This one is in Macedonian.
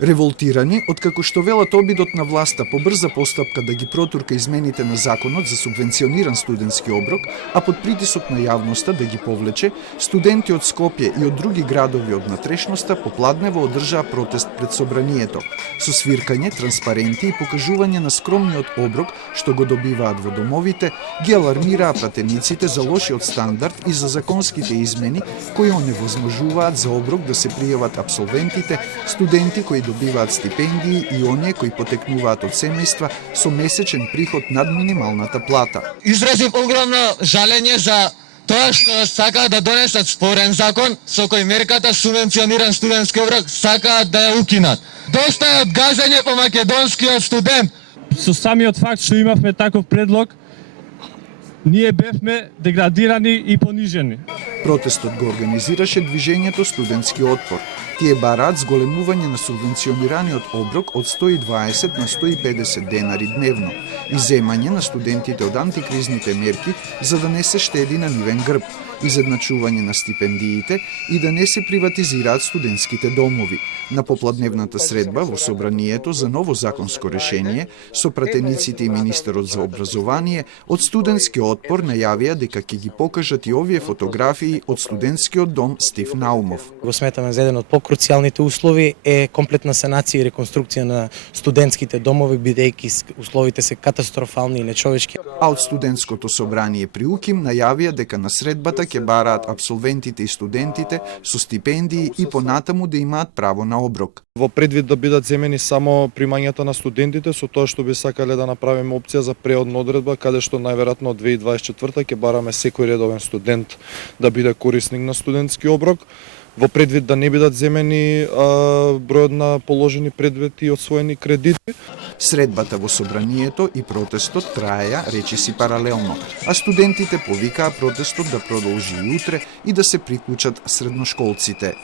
Револтирани, откако што велат обидот на власта по брза постапка да ги протурка измените на законот за субвенциониран студентски оброк, а под притисок на јавноста да ги повлече, студенти од Скопје и од други градови од натрешноста попладнево одржаа протест пред собранието, со свиркање, транспаренти и покажување на скромниот оброк што го добиваат во домовите, ги алармираа пратениците за лошиот стандард и за законските измени кои оневозможуваат за оброк да се пријават апсолвентите, студенти кои добиваат стипендии и оние кои потекнуваат од семејства со месечен приход над минималната плата. Изразив огромно жалење за тоа што сакаат да донесат спорен закон со кој мерката субвенциониран студентски оброк сакаат да ја укинат. Доста е од газење по македонскиот студент. Со самиот факт што имавме таков предлог, ние бевме деградирани и понижени. Протестот го организираше движењето Студентски отпор. Тие бараат зголемување на субвенционираниот оброк од 120 на 150 денари дневно и земање на студентите од антикризните мерки за да не се штеди на нивен грб, изедначување на стипендиите и да не се приватизираат студентските домови. На попладневната средба во собранието за ново законско решение, со пратениците и министерот за образование, од Студентски отпор најавија дека ќе ги покажат и овие фотографии од студентскиот дом Стив Наумов. Го сметаме за еден од покруцијалните услови е комплетна санација и реконструкција на студентските домови, бидејќи условите се катастрофални и нечовечки. А од студентското собрание при УКИМ најавија дека на средбата ќе бараат апсолвентите и студентите со стипендии и понатаму да имаат право на оброк. Во предвид да бидат земени само примањата на студентите, со тоа што би сакале да направиме опција за преодна одредба, каде што најверојатно од 2024 ќе бараме секој редовен студент да биде корисник на студентски оброк, во предвид да не бидат земени бројот на положени предмети и освоени кредити. Средбата во собранието и протестот траеја речиси паралелно, а студентите повикаа протестот да продолжи и утре и да се прикучат средношколците.